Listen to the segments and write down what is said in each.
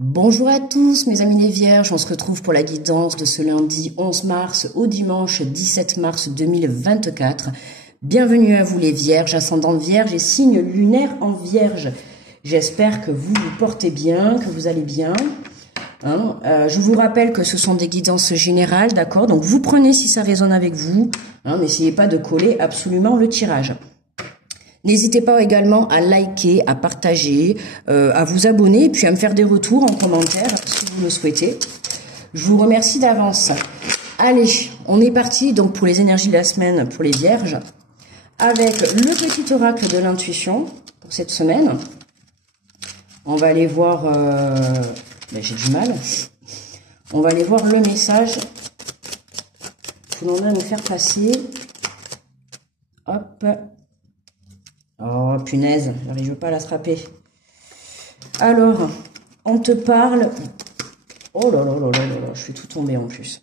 Bonjour à tous mes amis les vierges, on se retrouve pour la guidance de ce lundi 11 mars au dimanche 17 mars 2024. Bienvenue à vous les vierges, ascendant vierge et signe lunaire en vierge. J'espère que vous vous portez bien, que vous allez bien. Je vous rappelle que ce sont des guidances générales, d'accord? Donc vous prenez si ça résonne avec vous, n'essayez pas de coller absolument le tirage. N'hésitez pas également à liker, à partager, à vous abonner et puis à me faire des retours en commentaire si vous le souhaitez. Je vous remercie d'avance. Allez, on est parti donc pour les énergies de la semaine pour les vierges avec le petit oracle de l'intuition pour cette semaine. On va aller voir... j'ai du mal. On va aller voir le message que l'on va nous faire passer. Hop. Oh, punaise, j'arrive pas à l'attraper. Alors, on te parle... Oh là là là là là, je suis tout tombée en plus.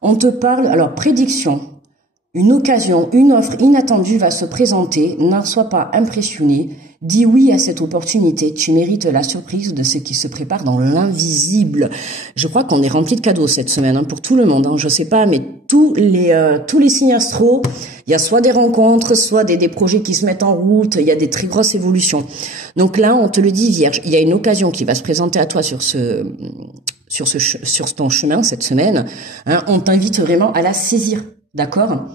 On te parle... Alors, prédiction. Une occasion, une offre inattendue va se présenter. N'en sois pas impressionné. Dis oui à cette opportunité. Tu mérites la surprise de ce qui se prépare dans l'invisible. Je crois qu'on est rempli de cadeaux cette semaine pour tout le monde. Je sais pas, mais tous les signes astro, il y a soit des rencontres, soit des projets qui se mettent en route. Il y a des très grosses évolutions. Donc là, on te le dit, Vierge, il y a une occasion qui va se présenter à toi sur ton chemin cette semaine. On t'invite vraiment à la saisir, d'accord ?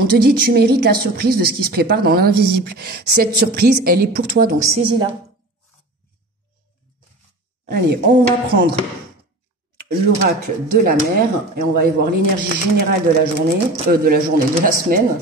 On te dit, tu mérites la surprise de ce qui se prépare dans l'invisible. Cette surprise, elle est pour toi, donc saisis-la. Allez, on va prendre l'oracle de la mer et on va aller voir l'énergie générale de la journée, de la semaine.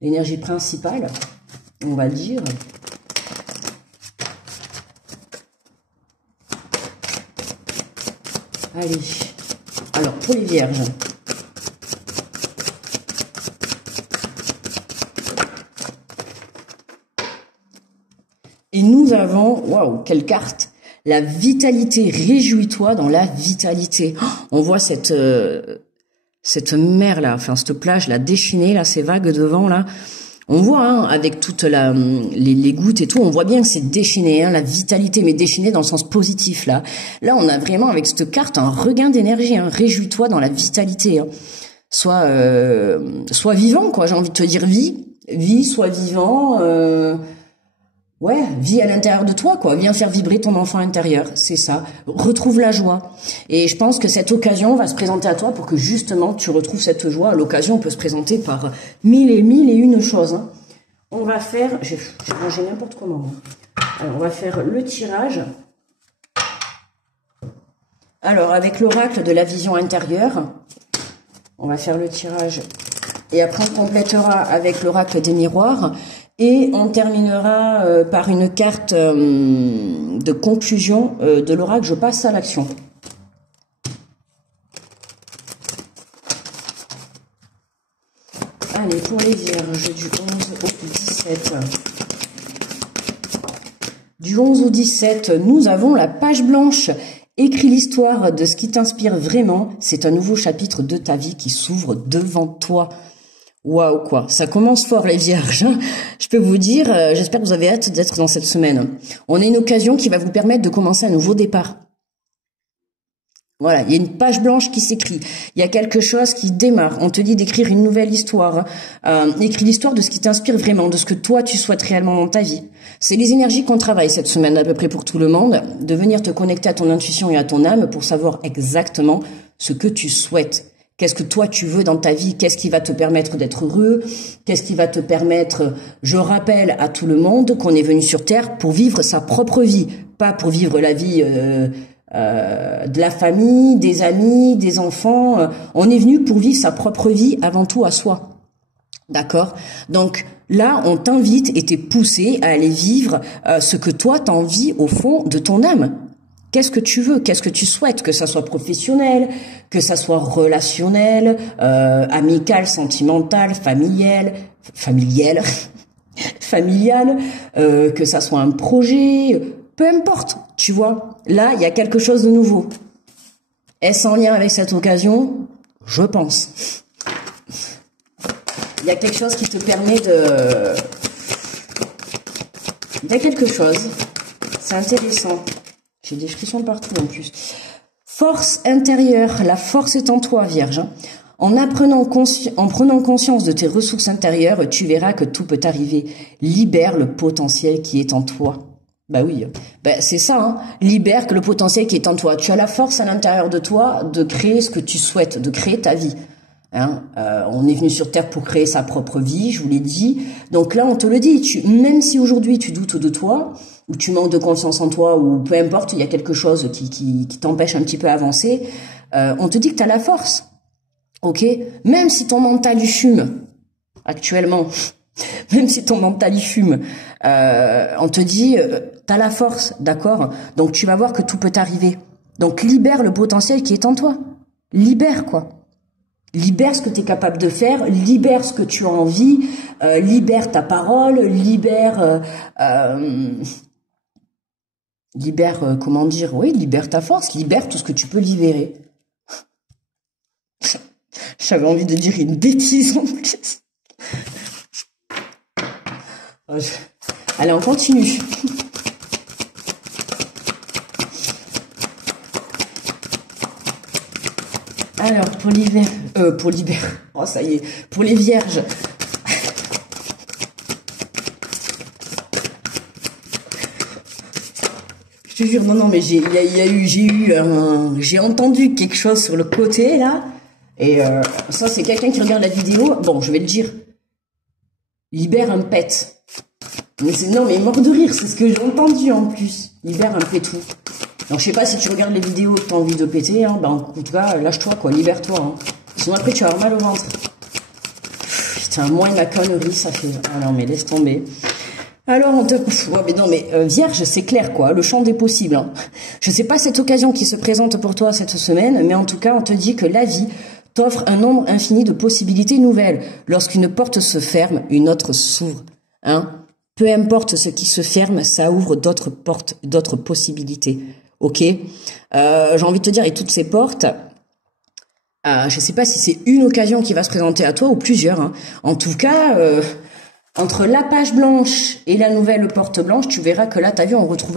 L'énergie principale, on va dire. Allez, alors pour les vierges. Et nous avons, waouh, quelle carte! La vitalité, réjouis-toi dans la vitalité. Oh, on voit cette mer là, cette plage là déchaînée là, ces vagues devant là. On voit avec toutes les gouttes et tout, on voit bien que c'est déchaîné, la vitalité, mais déchaîné dans le sens positif là. Là, on a vraiment avec cette carte un regain d'énergie. Réjouis-toi dans la vitalité. Sois vivant quoi. J'ai envie de te dire vis, sois vivant. Ouais, vis à l'intérieur de toi, quoi. Viens faire vibrer ton enfant intérieur, c'est ça. Retrouve la joie. Et je pense que cette occasion va se présenter à toi pour que justement tu retrouves cette joie. L'occasion peut se présenter par mille et une choses. On va faire, j'ai rangé n'importe comment. Alors, on va faire le tirage. Alors, avec l'oracle de la vision intérieure, on va faire le tirage. Et après, on complétera avec l'oracle des miroirs. Et on terminera par une carte de conclusion de l'oracle. Je passe à l'action. Allez, pour les vierges, du 11 au 17. Du 11 au 17, nous avons la page blanche. Écris l'histoire de ce qui t'inspire vraiment. C'est un nouveau chapitre de ta vie qui s'ouvre devant toi. Waouh quoi, ça commence fort les vierges. Je peux vous dire, j'espère que vous avez hâte d'être dans cette semaine. On a une occasion qui va vous permettre de commencer un nouveau départ. Voilà, il y a une page blanche qui s'écrit. Il y a quelque chose qui démarre. On te dit d'écrire une nouvelle histoire. Écris l'histoire de ce qui t'inspire vraiment, de ce que toi tu souhaites réellement dans ta vie. C'est les énergies qu'on travaille cette semaine à peu près pour tout le monde. De venir te connecter à ton intuition et à ton âme pour savoir exactement ce que tu souhaites. Qu'est-ce que toi tu veux dans ta vie? Qu'est-ce qui va te permettre d'être heureux? Qu'est-ce qui va te permettre... Je rappelle à tout le monde qu'on est venu sur Terre pour vivre sa propre vie, pas pour vivre la vie de la famille, des amis, des enfants. On est venu pour vivre sa propre vie avant tout à soi. D'accord? Donc là, on t'invite et t'es poussé à aller vivre ce que toi t'as envie au fond de ton âme. Qu'est-ce que tu veux? Qu'est-ce que tu souhaites? Que ça soit professionnel, que ça soit relationnel, amical, sentimental, familial, que ça soit un projet, peu importe, tu vois. Là, il y a quelque chose de nouveau. Est-ce en lien avec cette occasion? Je pense. Il y a quelque chose qui te permet de... Il y a quelque chose, c'est intéressant. J'ai des frissons partout en plus. Force intérieure, la force est en toi, Vierge. En prenant conscience de tes ressources intérieures, tu verras que tout peut arriver. Libère le potentiel qui est en toi. Bah oui, c'est ça, hein. Libère que le potentiel qui est en toi. Tu as la force à l'intérieur de toi de créer ce que tu souhaites, de créer ta vie. Hein, on est venu sur Terre pour créer sa propre vie, je vous l'ai dit. Donc là, on te le dit, même si aujourd'hui tu doutes de toi, ou tu manques de confiance en toi, ou peu importe, il y a quelque chose qui t'empêche un petit peu à avancer, on te dit que tu as la force. Ok, même si ton mental y fume actuellement, même si ton mental y fume, on te dit t'as la force, d'accord. Donc tu vas voir que tout peut t'arriver. Donc libère le potentiel qui est en toi. Libère quoi. Libère ce que tu es capable de faire. Libère ce que tu as envie. Libère ta parole. Libère comment dire, oui, libère ta force. Libère tout ce que tu peux libérer. J'avais envie de dire une bêtise en plus. Allez, on continue. Alors, pour l'hiver... Oh, ça y est. Pour les vierges. Je te jure, non, mais j'ai entendu quelque chose sur le côté, là. Et ça, c'est quelqu'un qui regarde la vidéo. Bon, je vais le dire. Libère un pet. Mais mort de rire, c'est ce que j'ai entendu en plus. Libère un pétou. Donc, je sais pas si tu regardes les vidéos que tu as envie de péter. Hein, en tout cas, lâche-toi, quoi. Libère-toi. Hein. Sinon, après, tu vas avoir mal au ventre. Putain, moi, ma connerie, ça fait... Ah non, mais laisse tomber. Alors, ouais, mais non, mais Vierge, c'est clair, quoi. Le champ des possibles. Hein. Je sais pas cette occasion qui se présente pour toi cette semaine, mais en tout cas, on te dit que la vie t'offre un nombre infini de possibilités nouvelles. Lorsqu'une porte se ferme, une autre s'ouvre. Hein? Peu importe ce qui se ferme, ça ouvre d'autres portes, d'autres possibilités. Ok, j'ai envie de te dire, et toutes ces portes, je sais pas si c'est une occasion qui va se présenter à toi ou plusieurs. Hein. En tout cas, entre la page blanche et la nouvelle porte blanche, tu verras que là, t'as vu, on retrouve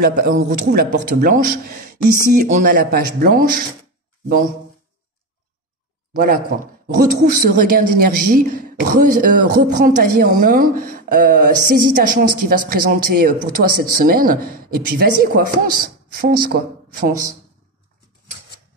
la porte blanche. Ici, on a la page blanche. Bon. Voilà quoi. Retrouve ce regain d'énergie, reprends ta vie en main, saisis ta chance qui va se présenter pour toi cette semaine, et puis vas-y quoi, fonce quoi, fonce.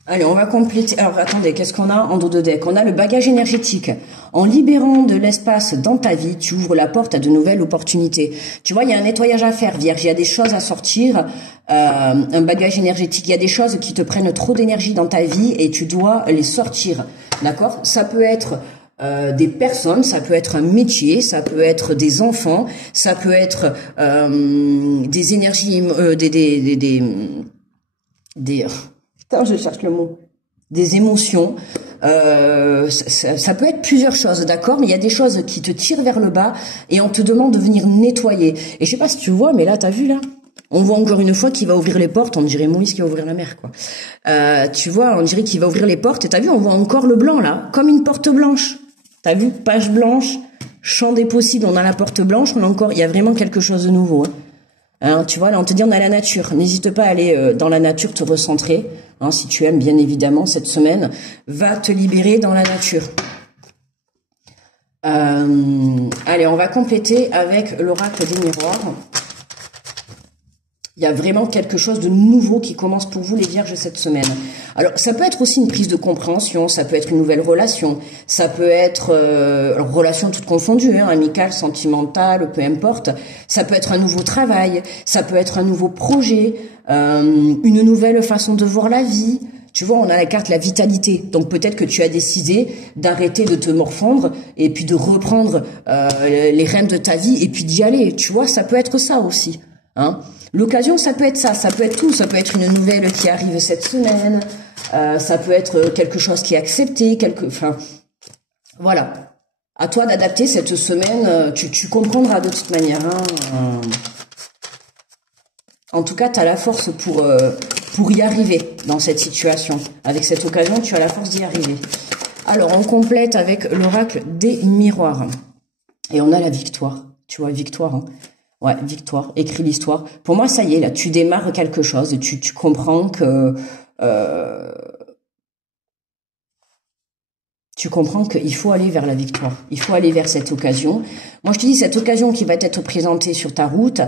Allez, on va compléter. Alors attendez, qu'est-ce qu'on a en dos de deck? On a le bagage énergétique. En libérant de l'espace dans ta vie, tu ouvres la porte à de nouvelles opportunités. Tu vois, il y a un nettoyage à faire, Vierge. Il y a des choses à sortir, un bagage énergétique. Il y a des choses qui te prennent trop d'énergie dans ta vie et tu dois les sortir. D'accord? Ça peut être des personnes, ça peut être un métier, ça peut être des enfants, ça peut être des énergies, putain, je cherche le mot. Des émotions. Ça peut être plusieurs choses, d'accord? Mais il y a des choses qui te tirent vers le bas et on te demande de venir nettoyer. Et je sais pas si tu vois, mais là, t'as vu là? On voit encore une fois qu'il va ouvrir les portes. On dirait Moïse qui va ouvrir la mer, quoi. Tu vois, on dirait qu'il va ouvrir les portes. Et t'as vu, on voit encore le blanc là, comme une porte blanche. T'as vu, page blanche, champ des possibles. On a la porte blanche. On a encore, il y a vraiment quelque chose de nouveau. Hein. Hein, tu vois, là, on te dit, on a la nature. N'hésite pas à aller dans la nature, te recentrer. Hein, si tu aimes, bien évidemment, cette semaine, va te libérer dans la nature. Allez, on va compléter avec l'oracle des miroirs. Il y a vraiment quelque chose de nouveau qui commence pour vous, les vierges, cette semaine. Alors, ça peut être aussi une prise de compréhension, ça peut être une nouvelle relation, ça peut être relation toute confondue, hein, amicale, sentimentale, peu importe. Ça peut être un nouveau travail, ça peut être un nouveau projet, une nouvelle façon de voir la vie. Tu vois, on a la carte la vitalité. Donc peut-être que tu as décidé d'arrêter de te morfondre et puis de reprendre les rênes de ta vie et puis d'y aller. Tu vois, ça peut être ça aussi. Hein. L'occasion, ça peut être ça peut être tout, ça peut être une nouvelle qui arrive cette semaine, ça peut être quelque chose qui est accepté, enfin, voilà. À toi d'adapter cette semaine, tu comprendras de toute manière. Hein. En tout cas, tu as la force pour y arriver dans cette situation. Avec cette occasion, tu as la force d'y arriver. Alors, on complète avec l'oracle des miroirs. Et on a la victoire. Tu vois, victoire. Hein. Ouais, victoire. Écris l'histoire. Pour moi, ça y est, là, tu démarres quelque chose. Tu comprends que... tu comprends qu'il faut aller vers la victoire. Il faut aller vers cette occasion. Moi, je te dis, cette occasion qui va t'être présentée sur ta route,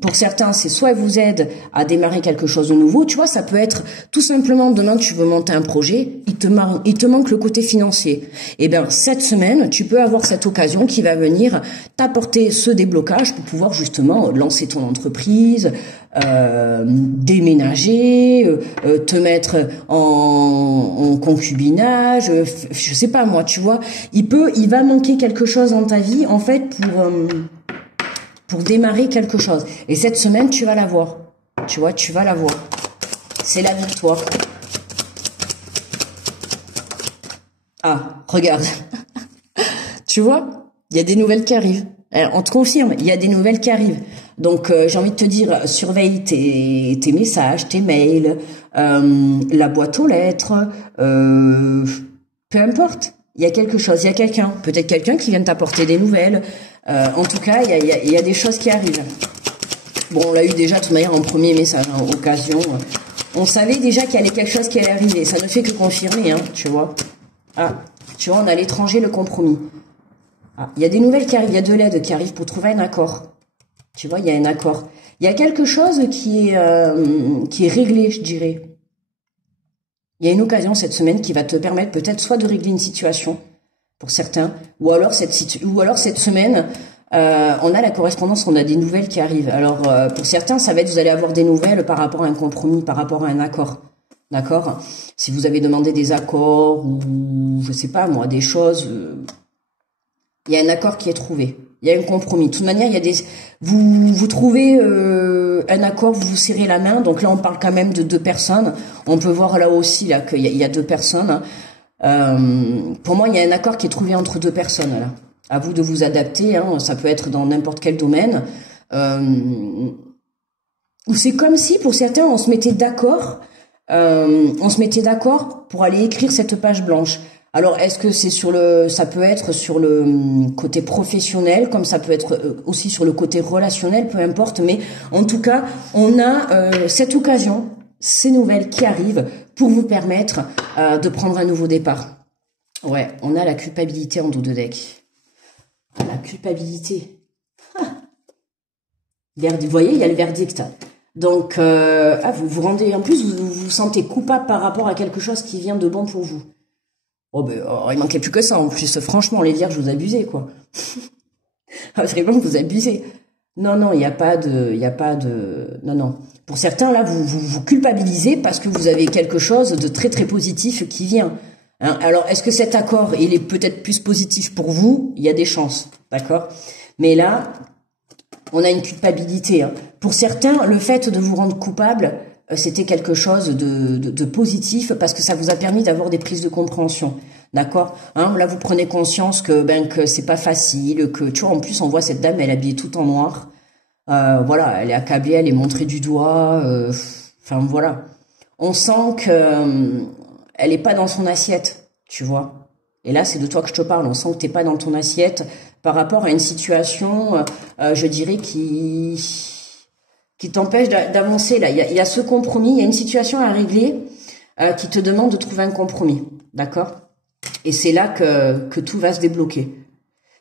pour certains, c'est soit elle vous aide à démarrer quelque chose de nouveau. Tu vois, ça peut être tout simplement, demain, tu veux monter un projet, il te manque le côté financier. Et bien, cette semaine, tu peux avoir cette occasion qui va venir t'apporter ce déblocage pour pouvoir justement lancer ton entreprise, déménager, te mettre en concubinage, je sais pas moi, tu vois. Il va manquer quelque chose dans ta vie, en fait, pour démarrer quelque chose. Et cette semaine, tu vas l'avoir. Tu vois, tu vas l'avoir. C'est la victoire. Ah, regarde. Tu vois, il y a des nouvelles qui arrivent. Alors, on te confirme, il y a des nouvelles qui arrivent. Donc, j'ai envie de te dire, surveille tes messages, tes mails, la boîte aux lettres, peu importe. Il y a quelque chose, il y a quelqu'un. Peut-être quelqu'un qui vient t'apporter des nouvelles. En tout cas, il y a des choses qui arrivent. Bon, on l'a eu déjà de toute manière en premier message, hein, occasion. On savait déjà qu'il y avait quelque chose qui allait arriver. Ça ne fait que confirmer, hein, tu vois. Ah, tu vois, on a à l'étranger le compromis. Ah, il y a des nouvelles qui arrivent, il y a de l'aide qui arrive pour trouver un accord. Tu vois, il y a un accord. Il y a quelque chose qui est réglé, je dirais. Il y a une occasion cette semaine qui va te permettre peut-être soit de régler une situation, pour certains, ou alors cette semaine, on a la correspondance, on a des nouvelles qui arrivent. Alors, pour certains, ça va être, vous allez avoir des nouvelles par rapport à un compromis, par rapport à un accord. D'accord? Si vous avez demandé des accords, ou je sais pas moi, des choses, il y a un accord qui est trouvé. Il y a un compromis. De toute manière, il y a des, vous trouvez un accord, vous vous serrez la main. Donc là, on parle quand même de 2 personnes. On peut voir là aussi là qu'il y a 2 personnes. Pour moi, il y a un accord qui est trouvé entre 2 personnes. Là, à vous de vous adapter. Hein. Ça peut être dans n'importe quel domaine. Ou c'est comme si, pour certains, on se mettait d'accord. On se mettait d'accord pour aller écrire cette page blanche. Alors, est-ce que c'est ça peut être sur le côté professionnel, comme ça peut être aussi sur le côté relationnel, peu importe. Mais en tout cas, on a cette occasion, ces nouvelles qui arrivent pour vous permettre de prendre un nouveau départ. Ouais, on a la culpabilité en dos de deck. La culpabilité. Vous voyez, il y a le verdict. Donc, vous vous rendez, en plus, vous vous sentez coupable par rapport à quelque chose qui vient de bon pour vous. Oh ben, il manquait plus que ça. En plus, franchement, les vierges, vous abusez, quoi. Vraiment, vous abusez. Non, il n'y a pas de, non. Pour certains, là, vous culpabilisez parce que vous avez quelque chose de très, très positif qui vient. Hein, alors, est-ce que cet accord, il est peut-être plus positif pour vous? Il y a des chances, d'accord? Mais là, on a une culpabilité. Hein. Pour certains, le fait de vous rendre coupable, c'était quelque chose de positif parce que ça vous a permis d'avoir des prises de compréhension, d'accord, hein, là vous prenez conscience que c'est pas facile, que tu vois, en plus on voit cette dame, elle est habillée tout en noir, voilà, elle est accablée, elle est montrée du doigt, enfin voilà, on sent que elle est pas dans son assiette, tu vois, et là c'est de toi que je te parle, on sent que t'es pas dans ton assiette par rapport à une situation, je dirais qui t'empêche d'avancer. Là, il y a ce compromis, il y a une situation à régler qui te demande de trouver un compromis, d'accord? Et c'est là que tout va se débloquer.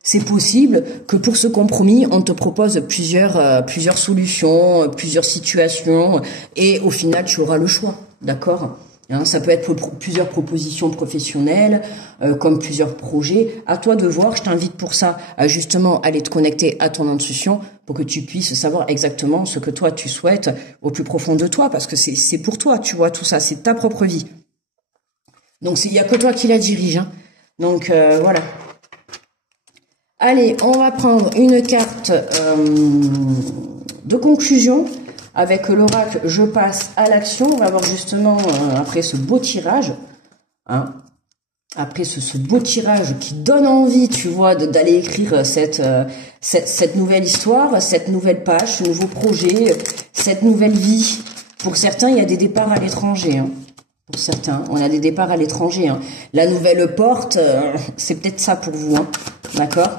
C'est possible que pour ce compromis, on te propose plusieurs solutions, plusieurs situations, et au final, tu auras le choix, d'accord? Hein, ça peut être plusieurs propositions professionnelles, comme plusieurs projets. À toi de voir, je t'invite pour ça à justement aller te connecter à ton intuition pour que tu puisses savoir exactement ce que toi tu souhaites au plus profond de toi, parce que c'est pour toi, tu vois, tout ça, c'est ta propre vie. Donc il y a que toi qui la dirige. Hein. Donc voilà. Allez, on va prendre une carte de conclusion. Avec l'oracle, je passe à l'action. On va voir justement, après ce beau tirage, hein, après ce beau tirage qui donne envie, tu vois, d'aller écrire cette nouvelle histoire, cette nouvelle page, ce nouveau projet, cette nouvelle vie. Pour certains, il y a des départs à l'étranger. Hein. Pour certains, on a des départs à l'étranger. Hein. La nouvelle porte, c'est peut-être ça pour vous. Hein. D'accord ?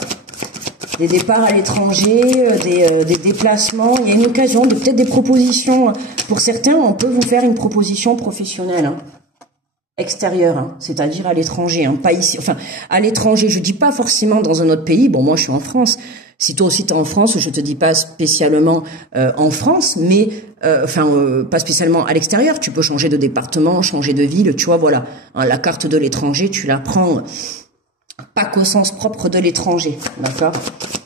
des départs à l'étranger, des déplacements. Il y a une occasion, peut-être des propositions. Pour certains, on peut vous faire une proposition professionnelle, hein, extérieure, hein, c'est-à-dire à l'étranger, hein, pas ici. Enfin, à l'étranger, je dis pas forcément dans un autre pays. Bon, moi, je suis en France. Si toi aussi t'es en France, je te dis pas spécialement en France, mais pas spécialement à l'extérieur. Tu peux changer de département, changer de ville, tu vois, voilà. Hein, la carte de l'étranger, tu la prends pas qu'au sens propre de l'étranger, d'accord?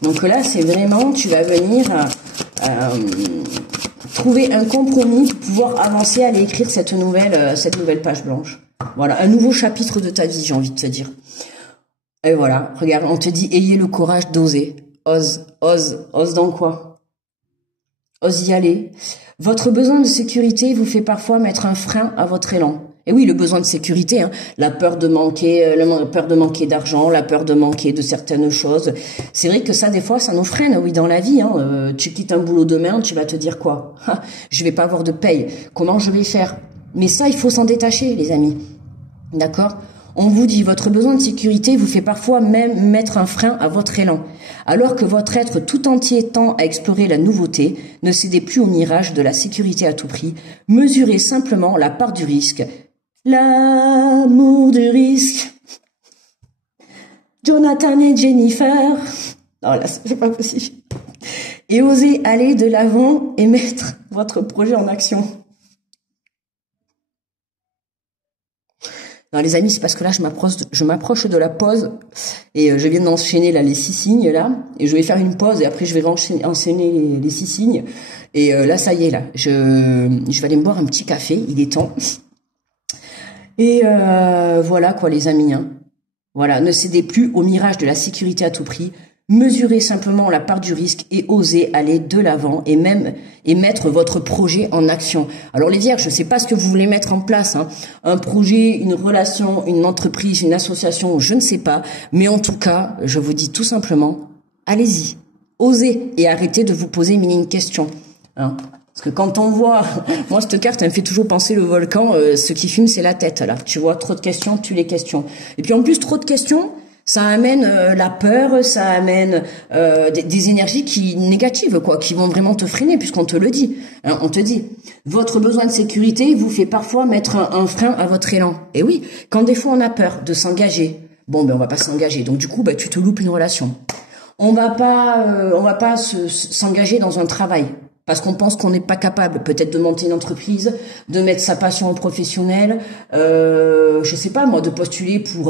Donc là, c'est vraiment, tu vas venir trouver un compromis pour pouvoir avancer, aller écrire cette nouvelle page blanche. Voilà, un nouveau chapitre de ta vie, j'ai envie de te dire. Et voilà, regarde, on te dit, ayez le courage d'oser. Ose dans quoi? Ose y aller. Votre besoin de sécurité vous fait parfois mettre un frein à votre élan. Et oui, le besoin de sécurité, hein, la peur de manquer, d'argent, la peur de manquer de certaines choses. C'est vrai que ça, des fois, ça nous freine, oui, dans la vie. Hein. Tu quittes un boulot demain, tu vas te dire quoi? Je vais pas avoir de paye. Comment je vais faire? Mais ça, il faut s'en détacher, les amis. D'accord? On vous dit, votre besoin de sécurité vous fait parfois même mettre un frein à votre élan. Alors que votre être tout entier tend à explorer la nouveauté, ne cédez plus au mirage de la sécurité à tout prix. Mesurez simplement la part du risque. L'amour du risque. Jonathan et Jennifer. Non, là, c'est pas possible. Et osez aller de l'avant et mettre votre projet en action. Non, les amis, c'est parce que là, je m'approche de la pause et je viens d'enchaîner là les 6 signes là et je vais faire une pause et après je vais enchaîner les 6 signes et là, ça y est là, je vais aller me boire un petit café, il est temps. Et voilà quoi les amis, hein. Voilà, ne cédez plus au mirage de la sécurité à tout prix. Mesurez simplement la part du risque et osez aller de l'avant et mettre votre projet en action. Alors les vierges, je ne sais pas ce que vous voulez mettre en place, hein. Un projet, une relation, une entreprise, une association, je ne sais pas. Mais en tout cas, je vous dis tout simplement, allez-y, osez et arrêtez de vous poser mille une questions. Hein. Parce que quand on voit, moi cette carte, elle me fait toujours penser le volcan, ce qui fume c'est la tête là. Tu vois, trop de questions, tue les questions. Et puis en plus, trop de questions, ça amène la peur, ça amène des énergies négatives, quoi, qui vont vraiment te freiner, puisqu'on te le dit. Hein, on te dit, votre besoin de sécurité vous fait parfois mettre un frein à votre élan. Et oui, quand des fois on a peur de s'engager, bon, ben on va pas s'engager. Donc du coup, ben, tu te loupes une relation. On va pas s'engager dans un travail. Parce qu'on pense qu'on n'est pas capable, peut-être de monter une entreprise, de mettre sa passion en professionnel, je sais pas moi, de postuler pour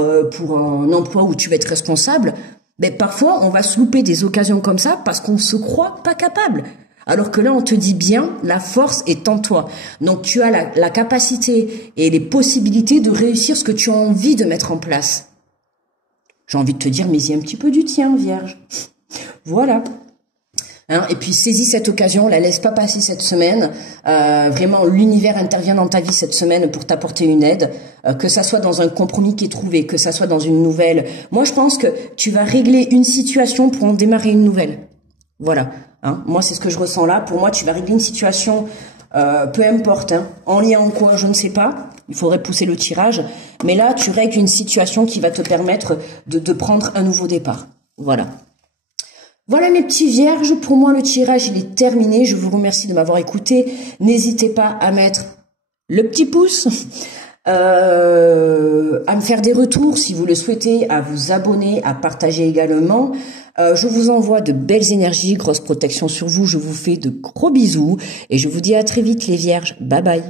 un emploi où tu vas être responsable. Mais parfois, on va se louper des occasions comme ça parce qu'on se croit pas capable. Alors que là, on te dit bien, la force est en toi. Donc, tu as la capacité et les possibilités de réussir ce que tu as envie de mettre en place. J'ai envie de te dire, mais il y a un petit peu du tien, Vierge. Voilà. Hein, et puis saisis cette occasion, la laisse pas passer cette semaine. Vraiment, l'univers intervient dans ta vie cette semaine pour t'apporter une aide, que ça soit dans un compromis qui est trouvé, que ça soit dans une nouvelle. Moi, je pense que tu vas régler une situation pour en démarrer une nouvelle. Voilà. Hein, moi, c'est ce que je ressens là. Pour moi, tu vas régler une situation, peu importe, hein, en lien en quoi, je ne sais pas. Il faudrait pousser le tirage. Mais là, tu règles une situation qui va te permettre de prendre un nouveau départ. Voilà. Voilà mes petits vierges, pour moi le tirage il est terminé, je vous remercie de m'avoir écouté, n'hésitez pas à mettre le petit pouce, à me faire des retours si vous le souhaitez, à vous abonner, à partager également. Je vous envoie de belles énergies, grosse protection sur vous, je vous fais de gros bisous et je vous dis à très vite les vierges, bye bye.